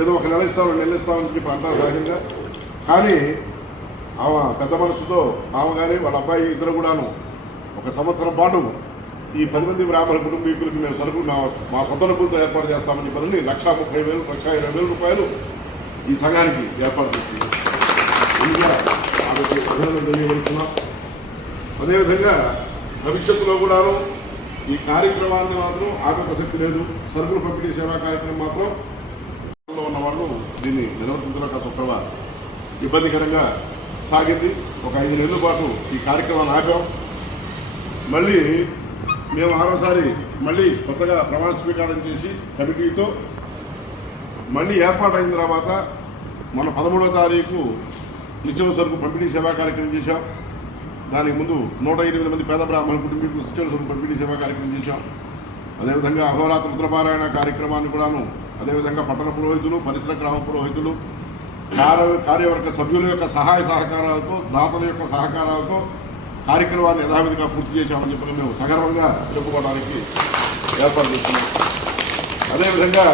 ఏదో ఒక నెల ఇస్తాం 2 నెలలు ఇస్తామని చెప్పి అంటారు సహజంగా. కానీ ఆమె పెద్ద మనసుతో ఆమె కానీ వాళ్ళ అబ్బాయి ఇద్దరు కూడాను 1 సంవత్సరం పాటు ఈ 10 మంది బ్రాహ్మణ కుటుంబీకులకి మేము సరుకులు మా సొంత డబ్బులతో ఏర్పాటు చేస్తామని చెప్పని 1,30,000 1,20,000 రూపాయలు ఈ సంఘానికి ఏర్పాటు చేస్తుంది. ఇంకా ఆమెకి అభినందన తెలియవలస్తున్నాం. అదేవిధంగా భవిష్యత్తులో కూడాను ఈ కార్యక్రమాన్ని మాత్రం ఆమె ప్రసక్తి లేదు. సరుకులు పంపిణీ సేవా కార్యక్రమం మాత్రం ఉన్న వాళ్ళు దీన్ని నిర్వర్తించడం కాస్త ఇబ్బందికరంగా సాగింది. ఒక 5 నెలల పాటు ఈ కార్యక్రమాన్ని ఆపాం. మళ్ళీ మేము 6వసారి మళ్ళీ కొత్తగా ప్రమాణ స్వీకారం చేసి కమిటీతో మళ్ళీ ఏర్పాటైన తర్వాత మన 13వ తారీఖు నిత్యావసర సరుకు పంపిణీ సేవా కార్యక్రమం చేశాం. దానికి ముందు 108 మంది పేద బ్రాహ్మణ కుటుంబీకులు నిత్యావసర సరుకు పంపిణీ సేవా కార్యక్రమం చేశాం. అదేవిధంగా అహోరాత్ర రుద్రపారాయణ కార్యక్రమాన్ని కూడాను అదేవిధంగా పట్టణ పురోహితులు, పరిసర గ్రామ పురోహితులు, కార్యవర్గ సభ్యుల యొక్క సహాయ సహకారాలతో, దాతల యొక్క సహకారాలతో కార్యక్రమాన్ని యథావిధిగా పూర్తి చేశామని చెప్పి మేము సగర్వంగా చెప్పుకోవడానికి ఏర్పాటు చేస్తున్నాం. అదేవిధంగా